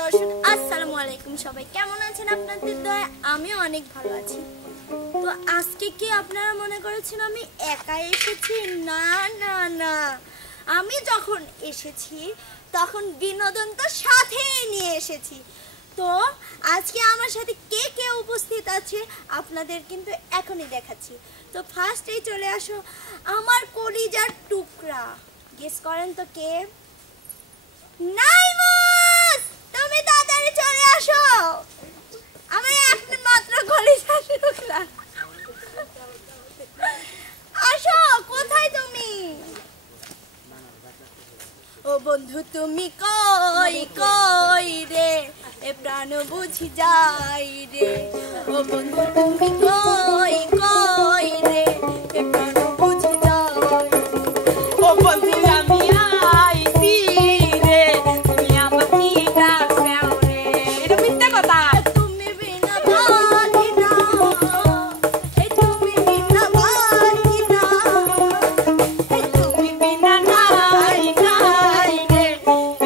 দর্শক আসসালামু আলাইকুম, সবাই কেমন আছেন? আপনাদের দয়ায় আমিও অনেক ভালো আছি। তো আজকে কি আপনারা মনে করেছেন আমি একা এসেছি? না না না, আমি যখন এসেছি তখন বিনোদন তো সাথেই নিয়ে এসেছি। তো আজকে আমার সাথে কে কে উপস্থিত আছে আপনাদের কিন্তু এখনই দেখাচ্ছি। তো ফার্স্টেই চলে আসো আমার কলিজার টুকরা, গেস করেন তো কে? নাইমুস, তুমি তাড়াতাড়ি চলে আসো। আমি একমাত্র কলিজার টুকরা, আসো। কোথায় তুমি? ও বন্ধু তুমি কই কই রে, এ প্রাণ বুঝি যাই রে। ও বন্ধু তুমি কই কই রে, এ প্রাণ বুঝি যাই। ও বন্ধু আমি আইছি রে, তুমি আমাকে ডাকছো রে। এটা মিথ্যা কথা। তুমি বিনা বাঁধি না, এই তুমি বিনা বাঁধি না, এই তুমি বিনা নাই নাই রে,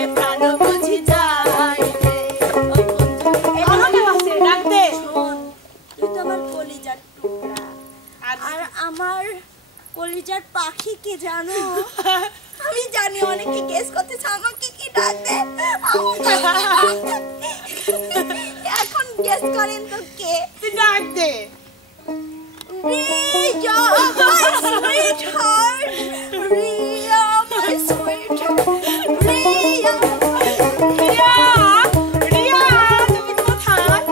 এ প্রাণ বুঝি যাই রে। ওই বন্ধু আমাকে বাসে ডাক দে। শোন, তুই তো আমার কলিজার টুকরা, আর আমার কলিজার পাখি কে জানো? আমি জানি অনেকে গেস করতেছে আমাকে কি ডাকবে। এখন গেস করেন তো কে? তুই ডাক দে। Riya, my sweetheart, Riya, my sweetheart, Riya. Riya, Riya তুমি কোথায়?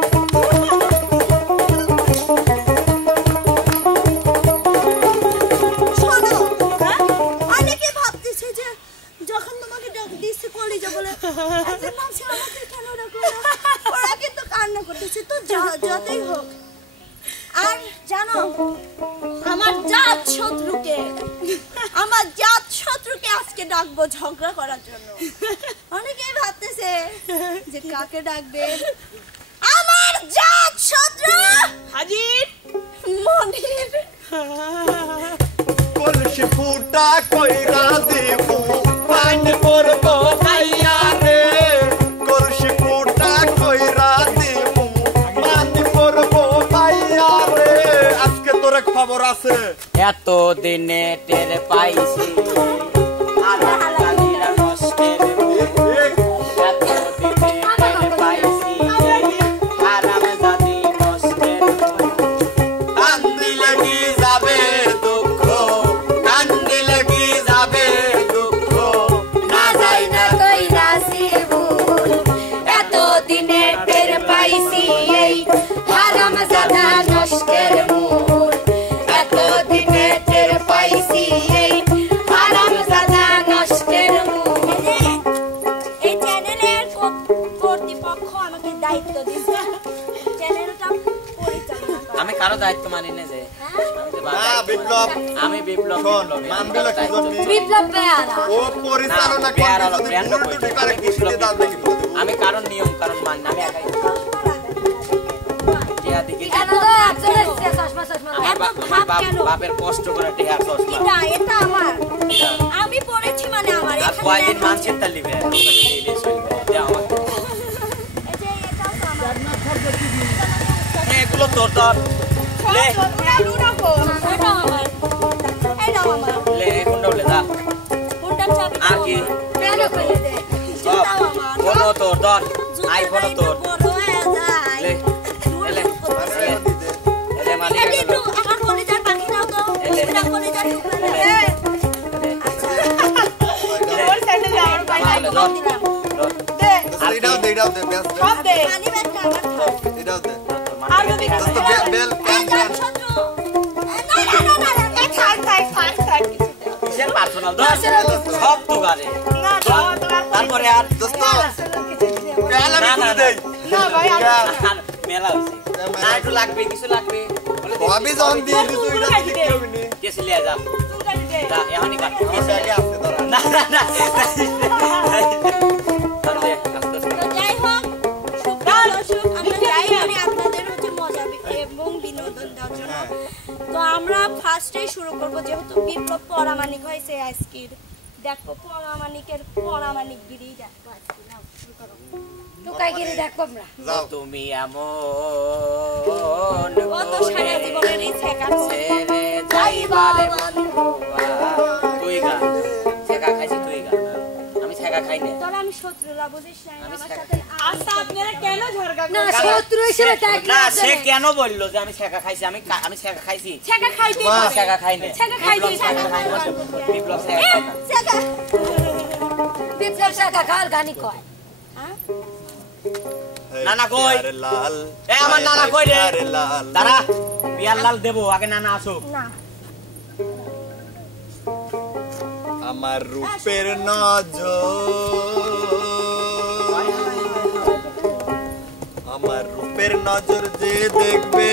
শোনো, অনেকে ভাবতেছে যে যখন তোমাকে ডাক দিচ্ছে কলিজা বলে এত নামছে, আমাকে কেন ডাকলো না? ওরা কিন্তু কান্না করতেছে। তো যতই হোক, আর জানো আমার জাত শত্রুকে আজকে ডাকবো ঝগড়া করার জন্য। অনেকেই ভাবতেছে যে কাকে ডাকবে। আমার জাত শত্রু হাজির। মনির। কলসি ফুটা কইরা দেব পানি পড়বো ভাইয়া রে। কলসি ফুটা কইরা দেব পানি পড়বো ভাইয়া রে। আজকে তোর খবর আছে? এত দিনে টের পাইছি আলাদা নষ্টের এত দিনে টের পাইছি আরাম জাতি নষ্টের কান্দি লাগি যাবে দুঃখ, কান্দি লাগি যাবে দুঃখ, না যাই না কইরাছি ভুল, এত দিনে টের পাইছি এই হারামজাদা নষ্টের মূল। এত দিনে টের পাইছি এই হারামজাদা নষ্টের মূল। এই চ্যানেলের কর্তৃপক্ষ আমাকে দায়িত্ব দিয়েছে চ্যানেলটা পরিচালনা করার। আমি কারো দায়িত্ব মানি না যে না বিপ্লব, আমি বিপ্লব শোন মানবিলা কি জন্য বিপ্লব বেয়ারা ও পরিচালনা বেয়ারা করবে, ব্র্যান্ড যদি ভুল ত্রুটি করে কি শুনে দাও দেখি। আমি কারণ নিয়ম কারণ মানি না, আমি একাই টিয়া দিকে বাপের কষ্ট করে টিয়া চশমা এটা আমার, আমি পড়েছি মানে আমার। আর কয়দিন মানছেন তার লিবে আমাকে এই যে এটাও তো আমার। এগুলো তোর তোর লে এটাও আমার, এটাও আমার। লে কোনটা বলে যা কোনটার চাবি? আর কি কেন কইলে দে? সব জুতাও আমার। ফোনও তোর ধর জুতার আইফোনও গাড়িতে তোর বড় হয়ে যায়। লে এলে এলে মালিক এটা একটু আমার কলিজার পাখি দাও তো। এটা কলিজার টুকরা দাও। আচ্ছা, ওর সাইডে যাওয়ার পাইলা। ধর দিলাম। দে। এটাও দে, এটাও দে, ব্যাস দে, সব দে। মানি ব্যাগটা আমার থাক। এটাও দে। আর যদি দোস্ত বেল এই প্যান জাত শত্রু। না, এই থাক থাক থাক থাক। কিসের পার্সোনাল ধর সব তো গারে না দাও তোমার তারপরে আর দোস্ত প্যান আমি খুলে দেই। না ভাই আমি আর মেলা হইছে না একটু লাগবে কিছু লাগবে বলে ভাবি যখন দিয়ে দিছো এটা ঠিক করবি নি। কেসে লিয়া যা চুল কাটি দে। যা এখনই কাট আমার ব্যাগে আছে ধরা। না না না ধর দে আস্তে আস্তে তো যাই হোক, সুপ্রিয় দর্শক, আমরা যাই করি আপনাদের হচ্ছে মজা এবং বিনোদন দেওয়ার জন্য। তো আমরা ফার্স্টেই শুরু করব, যেহেতু বিপ্লব পরামানিক হয়েছে আজকের দেখো পরামানিকের পরামানিকগিরি দেখো আজকে নাও শুরু করো টুকাইগিরি দেখো আমরা যাও তুমি এমন কত সারা জীবনেরই ছেকা ছেড়ে যাইবারে বন্ধু তুই গা ছেকা খাইছি তুই গা আমি ছেকা খাই না তোরা আমি শত্রুলা বুঝিস না আমার সাথে আচ্ছা আপনারা কেন ঝগড়া না শত্রু হিসেবে দেখ না সে কেন বললো যে আমি ছেকা খাইছি আমি ছেকা খাইছি ছেকা খাইতে ছেকা খাই না ছেকা খাইতে বিপ্লব ছেকা খায় না। ছেকা বিপ্লব শাখা খাল গানি কয় নানা কই প্যারে লাল এ আমার নানা কই রে প্যারে লাল দাঁড়া বিয়ার লাল দেবো আগে নানা আসুক না আমার রূপের নজর আমার রূপের নজর যে দেখবে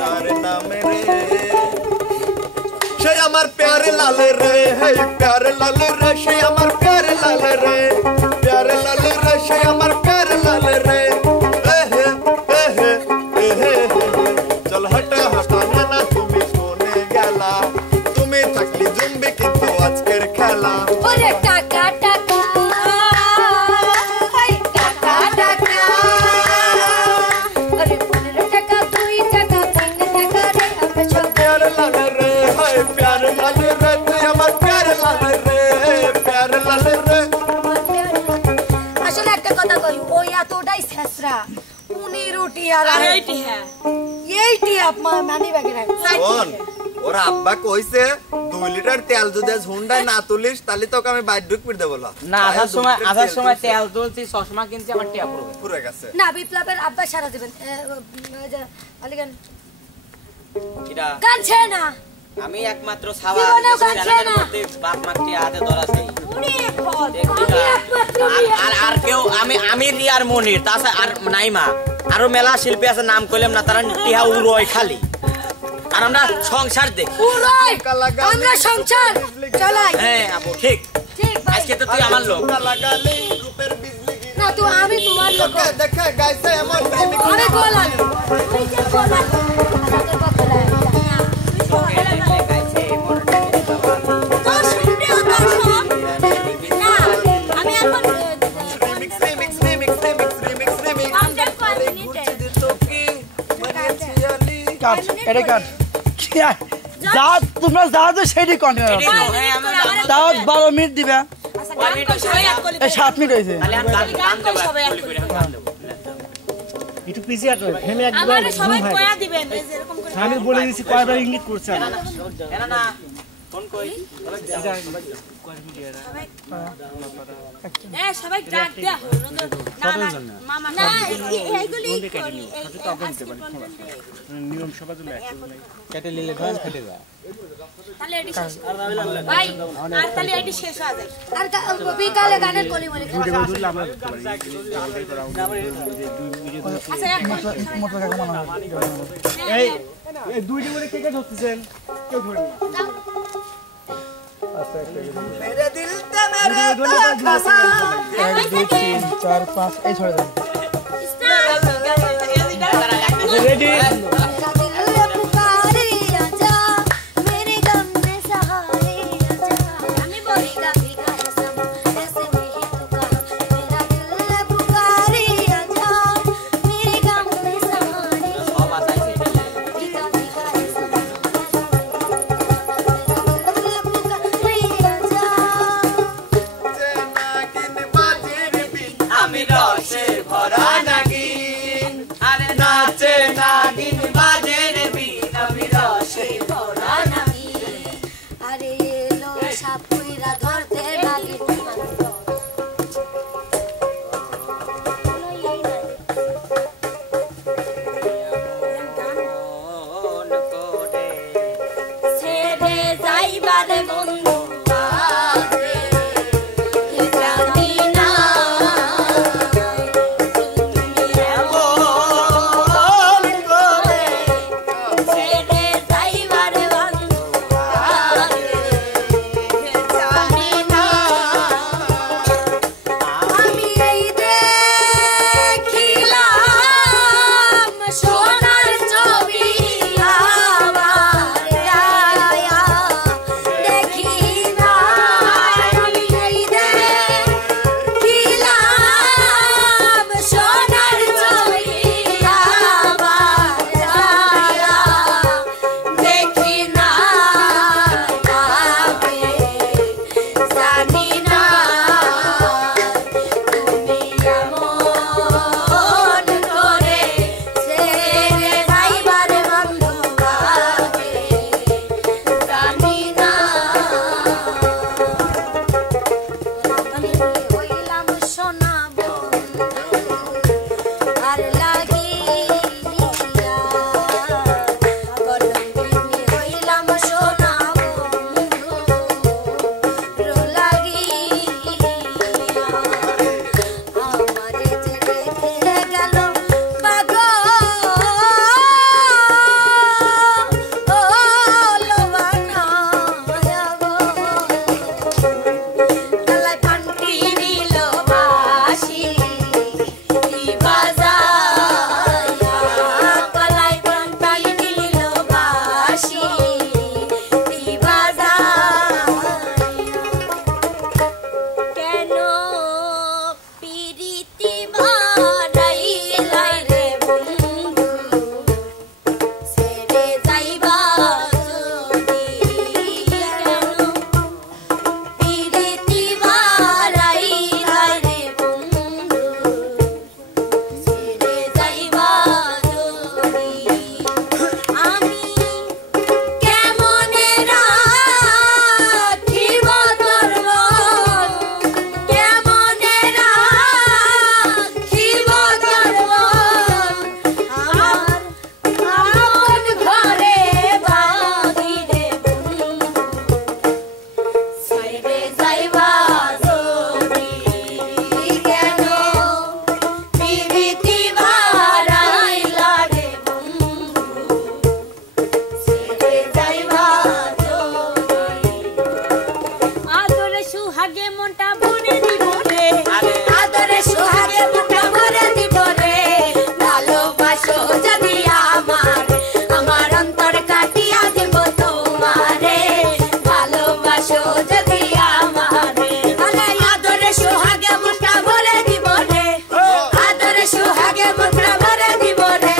তার নামে রে সে আমার প্যারে লাল রে হে প্যারে লাল রে সে আমার প্যারে লাল রে প্যারে লাল রে সে আমার প্যারে লাল রে চল হটা হটা না তুমি কোনে গেলা তুমি থাকলি জমবে কিন্তু আজকের খেলা ওরে টাকা টাকা ওই টাকা টাকা ওরে 15 টাকা 2 টাকা 3 টাকা রে আমরা সব प्यारे लाल रे हाय प्यारे लाल रे तू আমার प्यारे लाल रे प्यारे लाल रे আসলে একটা কথা কই ওই এতটাই ছেসরা উনি রুটি আর এইটি হ্যাঁ এইটি আপনার মানি ব্যাগে রাখ শোন ওর আব্বা কইছে 2 লিটার তেল যদি আজ হুন্ডায় না তুলিস তাহলে তোকে আমি বাইর ঢুক পিট দেবো না আসার সময় তেল তুলছি চশমা কিনছি আমার টিয়া পড়বে পুরো গেছে না বিপ্লবের আব্বা সারা দিবেন আলিগান কিরা গান ছে না আমি একমাত্র ছাওয়া জীবনেও গান ছে চ্যানেলের না। মধ্যে বাপ মাকে হাতে ধরা দেই উনি খোদ আমি একমাত্র আর কেউ আমি রিয়ার মনির তাছাড়া আর নাইমা আরো মেলা শিল্পী আছে নাম কইলাম না তারা টিহা উড়োয় খালি আর আমরা সংসার দেখি পুরাই আমরা সংসার চালাই হ্যাঁ আপু ঠিক ঠিক ভাই আজকে তো তুই আমার লোক লাগালি রূপের বিজলি কি না তো আমি তোমার লোক দেখে দেখে গাইছে এমন প্রেমিক আমি বললাম তুই যে বললাম তোর কথা নাই আমি এখন remix remix remix remix remix remix counter কয় মিনিটে কাট এটা কাট যা তোমরা যা তো সেটি কন্টিনিউ তাও 12 মিনিট দিবা এই 7 মিনিট হয়েছে একটু পিছিয়ে আসবে ফেলে একদম সবাই কয়া দিবেন এই যেরকম করে আমি বলে দিছি কয়বার ইঙ্গিত করছে না ফোন কই সবাই ডাক দেয়া হলো না না মামা না এইগুলি করি নিয়ম সবার জন্য কেটে নিলে ধান ফেটে যায় তাহলে এটি শেষ ভাই আর তাহলে এটি শেষ হয়ে যায় আর বিকালে গানের কলি বলি আমরা আচ্ছা এখন এই এই দুইটি করে কে কে ধরতেছেন কেউ ধরে না मेरे दिल ते मेरे 1 2 3 4 5 এই ছড়ে দাও রেডি पुकारी आजा मेरे गम में सहारे आजा हमें बोलेगा भीगा है सब ऐसे नहीं तो कहा मेरा दिल पुकारी आजा मेरे गम में सहारे भीगा भीगा है सब আমি রসে ভরা নাগিন আরে নাচে নাগিন সোহাগে মনটা ভরে দিব রে আরে আদরে সোহাগে মনটা ভরে দিব রে ভালোবাসো যদি আমার অন্তর কাটিয়া দেব তোমারে ভালোবাসো যদি আমারে আদরে সোহাগে মনটা ভরে দিব রে আদরে সোহাগে মনটা ভরে দিব রে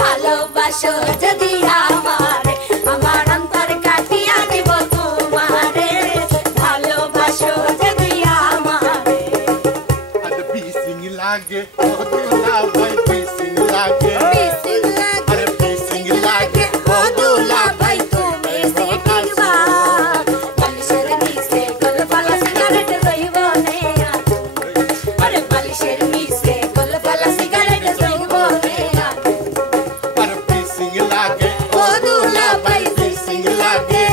ভালোবাসো যদি আমার অন্তর কাটিয়া দেব তোমারে ভালোবাসো যদি আমারে আরে বিসিং লাগে ও দুলা ভাই বিসিং লাগে বিসিং লাগে আরে বিসিং লাগে ও দুলা ভাই তুমি সিকিবা বালিশের নিচে গলফালা সিগারেট লইব নে আরে বালিশের নিচে গলফালা সিগারেট লইব নে আরে বিসিং লাগে ও দুলা ভাই বিসিং লাগে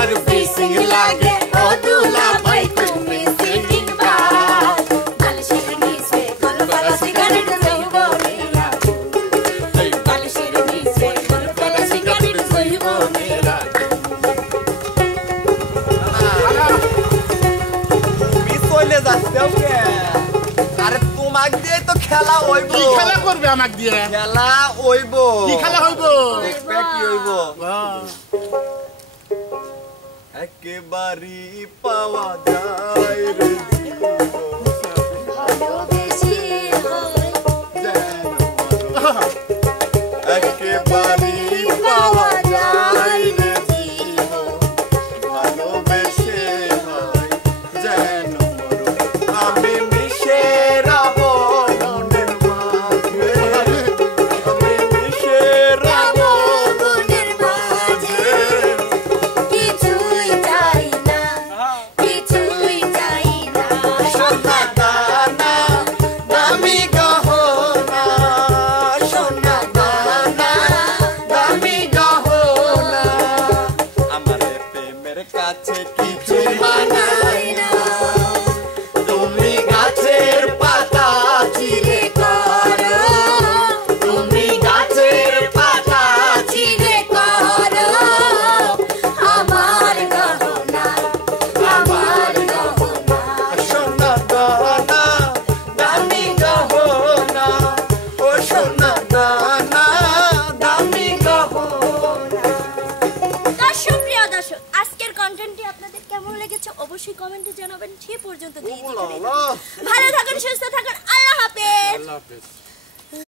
আরে বিসিং লাগে ও দুলা ভাই তুমি সিকিবা বালিশের নিচে গলফালা সিগারেট লইব নে বালিশের নিচে গলফালা সিগারেট লইব নে তুমি চলে যাচ্ছেও কে আরে তোমাক দিয়ে তো খেলা হইব কি খেলা করবে আমাকে দিয়ে খেলা হইব কি খেলা হইব দেখবে কি হইব একেবারে পাওয়া যায় রে ভালোবেসে হয় একেবারে পাওয়া যায় রে ভালোবেসে হয় যেন আমি মিশে রব মনের মাঝে আমি মিশে রব মনের মাঝে কিছুই চাই না কিছুই চাই না সোনা দানা দামি গহনা সোনা দানা দামি গহনা আমার প্রেমের কাছে কিছু মানাই না তুমি গাছের পাতা চিরে করো তুমি গাছের পাতা চিরে করো আমার গহনা আমার গহনা সোনা দানা দামি গহনা ও সোনা দানা দামি গহনা দর্শক প্রিয় দর্শক আজকের কন্টেন্টটি আপনাদের কেমন লেগেছে অবশ্যই কমেন্টে জানাবেন। সে পর্যন্ত ভালো থাকুন সুস্থ থাকুন আল্লাহ হাফেজ। আল্লাহ হাফেজ।